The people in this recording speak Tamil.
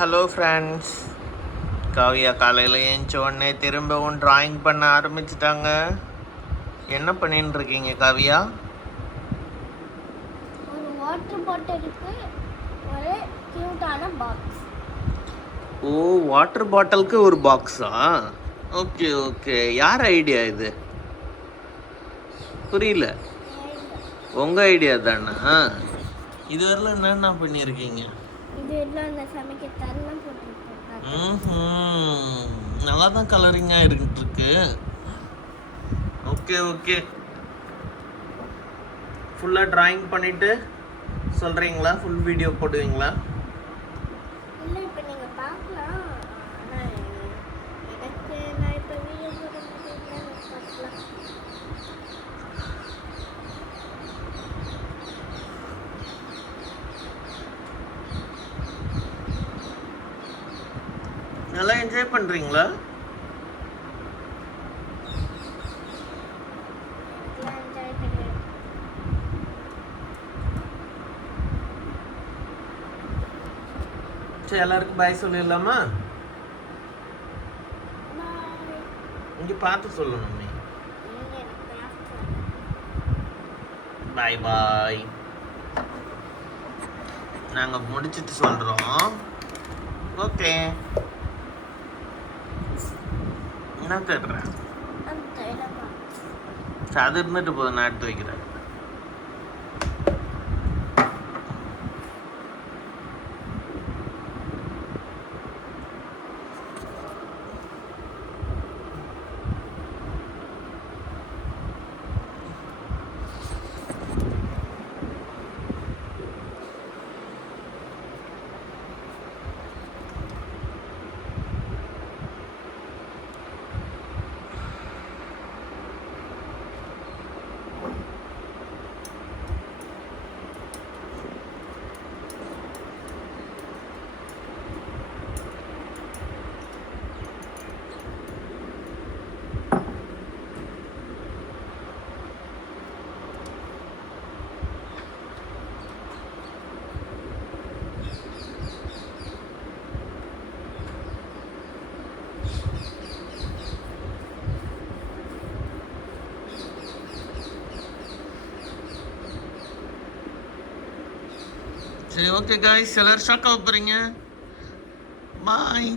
ஹலோ ஃப்ரெண்ட்ஸ், காவியா காலையில் ஏஞ்ச உடனே திரும்பவும் ட்ராயிங் பண்ண ஆரம்பிச்சிட்டாங்க. என்ன பண்ணிட்டு இருக்கீங்க காவியா? ஒரு வாட்டர் பாட்டிலுக்கு ஒரு கியூட்டான பாக்ஸ். ஓ, வாட்டர் பாட்டிலுக்கு ஒரு பாக்ஸா? ஓகே ஓகே, யார் ஐடியா இது? புரியல. உங்கள் ஐடியா தானா? இதுவரையில் என்னென்ன பண்ணியிருக்கீங்க? இது எல்லாம் அந்த சமைக்க தரலாம் போட்டுருக்கேன். நல்லா தான் கலரிங்காக இருக்கு. ஓகே ஓகே, ஃபுல்லாக ட்ராயிங் பண்ணிவிட்டு சொல்கிறீங்களா? ஃபுல் வீடியோ போடுவீங்களா? இல்லை, இப்போ நீங்கள் பார்க்கலாம். ஆனால் எனக்கு நான் இப்போ வீடியோ போட முடியல, பார்க்கலாம். நல்லா என்ஜாய் பண்ணுறீங்களா? சரி, எல்லாருக்கும் பாய் சொல்லிடலாமா? இங்கே பார்த்து சொல்லணும். பாய் பாய். நாங்கள் முடிச்சிட்டு சொல்கிறோம். ஓகே. என்ன தேடுறேன்? அது இருந்துட்டு போதும், நான் எடுத்து வைக்கிறேன். சரி, ஓகே காய்ஸ், எல்லாரும் ஷாக் ஆக போகிறீங்க. பாய்.